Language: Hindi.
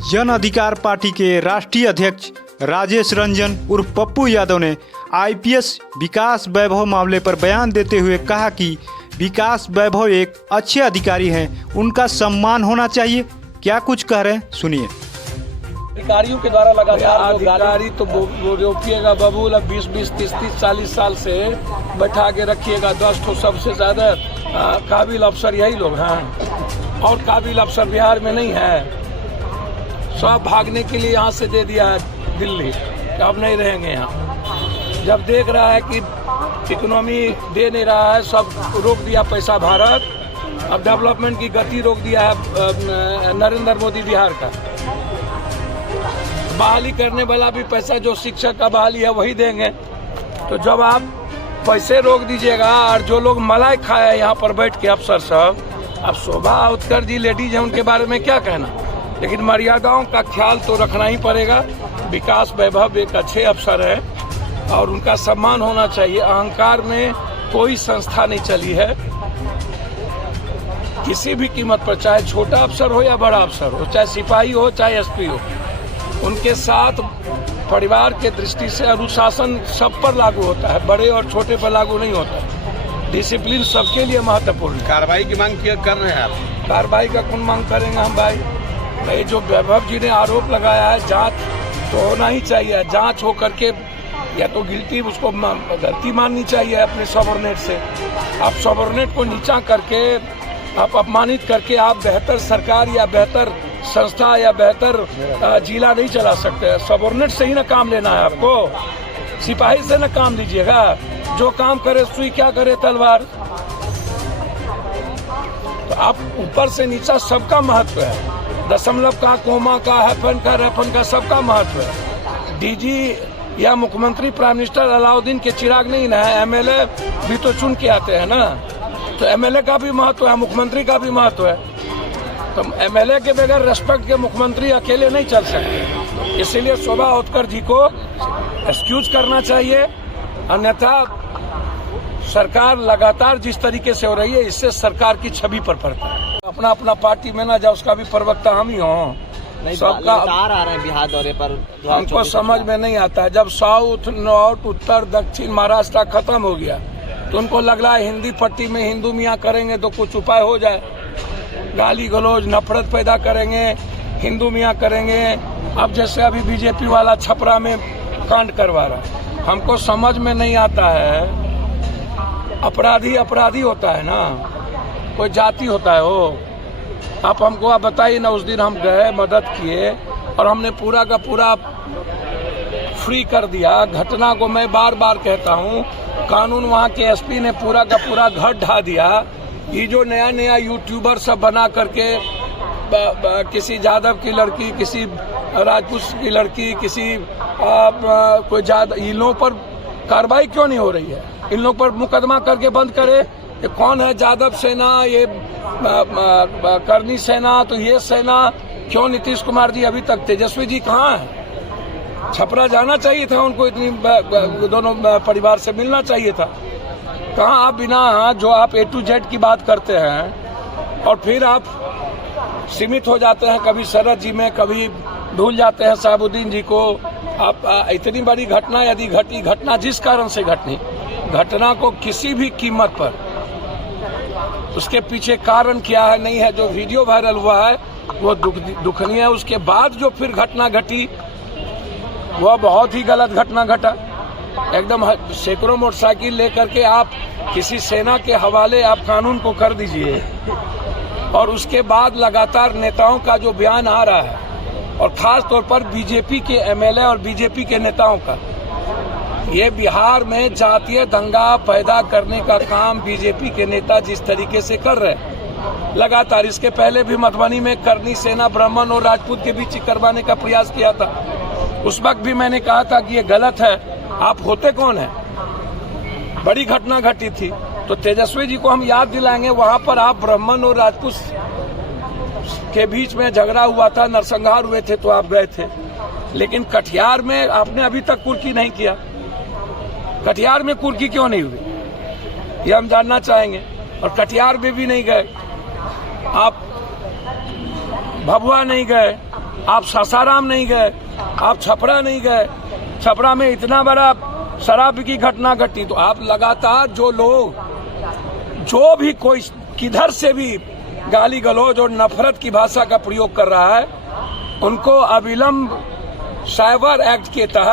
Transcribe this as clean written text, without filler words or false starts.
जन अधिकार पार्टी के राष्ट्रीय अध्यक्ष राजेश रंजन उर्फ पप्पू यादव ने आईपीएस विकास वैभव मामले पर बयान देते हुए कहा कि विकास वैभव एक अच्छे अधिकारी हैं, उनका सम्मान होना चाहिए। क्या कुछ कह रहे हैं सुनिए। अधिकारियों के द्वारा लगातार अधिकारी तो रोकिएगा बबूल, अब 20-20, 30-30, 40 साल से बैठा के रखिएगा। 10 तो सबसे ज्यादा काबिल अफसर यही लोग हैं और काबिल अफसर बिहार में नहीं है। सब भागने के लिए यहाँ से दे दिया है दिल्ली, अब नहीं रहेंगे यहाँ। जब देख रहा है कि इकोनॉमी दे नहीं रहा है, सब रोक दिया पैसा भारत, अब डेवलपमेंट की गति रोक दिया है नरेंद्र मोदी बिहार का। बहाली करने वाला भी पैसा जो शिक्षक का बहाली है वही देंगे। तो जब आप पैसे रोक दीजिएगा और जो लोग मलाई खाया यहाँ पर बैठ के अफसर सब, अब शोभा उत्कर जी लेडीज है, उनके बारे में क्या कहना, लेकिन मर्यादाओं का ख्याल तो रखना ही पड़ेगा। विकास वैभव एक अच्छे अफसर है और उनका सम्मान होना चाहिए। अहंकार में कोई संस्था नहीं चली है किसी भी कीमत पर, चाहे छोटा अफसर हो या बड़ा अफसर हो, चाहे सिपाही हो चाहे एसपी हो। उनके साथ परिवार के दृष्टि से अनुशासन सब पर लागू होता है, बड़े और छोटे पर लागू नहीं होता। डिसिप्लिन सबके लिए महत्वपूर्ण। कार्रवाई की मांग कर रहे हैं आप? कार्रवाई का कौन मांग करेंगे हम भाई? जो वैभव जी ने आरोप लगाया है, जांच तो होना ही चाहिए। जांच हो करके या तो गिल्टी, उसको गलती माननी चाहिए अपने सबॉर्डिनेट से। आप सबॉर्डिनेट को नीचा करके, आप अपमानित करके आप बेहतर सरकार या बेहतर संस्था या बेहतर जिला नहीं चला सकते। सबॉर्डिनेट से ही ना काम लेना है आपको, सिपाही से ना काम लीजिएगा। जो काम करे सुई, क्या करे तलवार। तो आप ऊपर से नीचा सबका महत्व है, दशमलव का, कोमा का, हैफन का, रेफन का, सबका महत्व है। डीजी या मुख्यमंत्री प्राइम मिनिस्टर अलाउद्दीन के चिराग नहीं ना है, एमएलए भी तो चुन के आते हैं ना। तो एमएलए का भी महत्व है, मुख्यमंत्री का भी महत्व है। तो एमएलए के बगैर रेस्पेक्ट के मुख्यमंत्री अकेले नहीं चल सकते। इसीलिए शोभा उत्कर जी को एक्सक्यूज करना चाहिए, अन्यथा सरकार लगातार जिस तरीके से हो रही है, इससे सरकार की छवि पर पड़ता है। अपना अपना पार्टी में ना जाओ, उसका भी प्रवक्ता हम ही हों। सबका आ रहे हैं बिहार दौरे पर, हमको समझ में नहीं आता है। जब साउथ, नॉर्थ, उत्तर, दक्षिण, महाराष्ट्र खत्म हो गया तो उनको लग रहा है हिंदी पट्टी में हिंदू मियाँ करेंगे तो कुछ उपाय हो जाए। गाली गलौज, नफरत पैदा करेंगे, हिंदू मियाँ करेंगे। अब जैसे अभी बीजेपी वाला छपरा में कांड करवा रहा, हमको समझ में नहीं आता है। अपराधी अपराधी होता है ना, कोई जाति होता है वो। आप हमको आप बताइए ना, उस दिन हम गए, मदद किए और हमने पूरा का पूरा फ्री कर दिया। घटना को मैं बार बार कहता हूँ, कानून वहाँ के एसपी ने पूरा का पूरा घर ढा दिया। ये जो नया नया यूट्यूबर सब बना करके किसी यादव की लड़की, किसी राजपूत की लड़की, किसी कोई इन लोगों पर कार्रवाई क्यों नहीं हो रही है? इन लोगों पर मुकदमा करके बंद करे। ये कौन है? यादव सेना, ये करनी सेना, तो ये सेना क्यों? नीतीश कुमार जी अभी तक, तेजस्वी जी कहाँ है? छपरा जाना चाहिए था उनको, इतनी दोनों परिवार से मिलना चाहिए था। कहाँ आप बिना, जो आप A to Z की बात करते हैं और फिर आप सीमित हो जाते हैं, कभी शरद जी में, कभी भूल जाते हैं साहबुद्दीन जी को। आप इतनी बड़ी घटना यदि घटी, घटना जिस कारण से घटनी, घटना को किसी भी कीमत पर उसके पीछे कारण क्या है नहीं है। जो वीडियो वायरल हुआ है वो दुखनीय है। उसके बाद जो फिर घटना घटी वह बहुत ही गलत घटना घटा। एकदम सैकड़ों मोटरसाइकिल लेकर के आप किसी सेना के हवाले आप कानून को कर दीजिए। और उसके बाद लगातार नेताओं का जो बयान आ रहा है, और खास तौर पर बीजेपी के एमएलए और बीजेपी के नेताओं का, ये बिहार में जातीय दंगा पैदा करने का काम बीजेपी के नेता जिस तरीके से कर रहे हैं लगातार। इसके पहले भी मधुबनी में करनी सेना, ब्राह्मण और राजपूत के बीच करवाने का प्रयास किया था। उस वक्त भी मैंने कहा था कि ये गलत है। आप होते कौन है? बड़ी घटना घटी थी। तो तेजस्वी जी को हम याद दिलाएंगे, वहां पर आप ब्राह्मण और राजपूत के बीच में झगड़ा हुआ था, नरसंहार हुए थे, तो आप गए थे। लेकिन कटिहार में आपने अभी तक कुर्की नहीं किया। कटिहार में कुर्की क्यों नहीं हुई, ये हम जानना चाहेंगे। और कटिहार में भी नहीं गए आप, भभुआ नहीं गए, आप सासाराम नहीं गए, आप छपरा नहीं गए, छपरा में इतना बड़ा शराब की घटना घटी। तो आप लगातार जो लोग जो भी कोई किधर से भी गाली गलौज और नफरत की भाषा का प्रयोग कर रहा है, उनको अविलंब साइबर एक्ट के तहत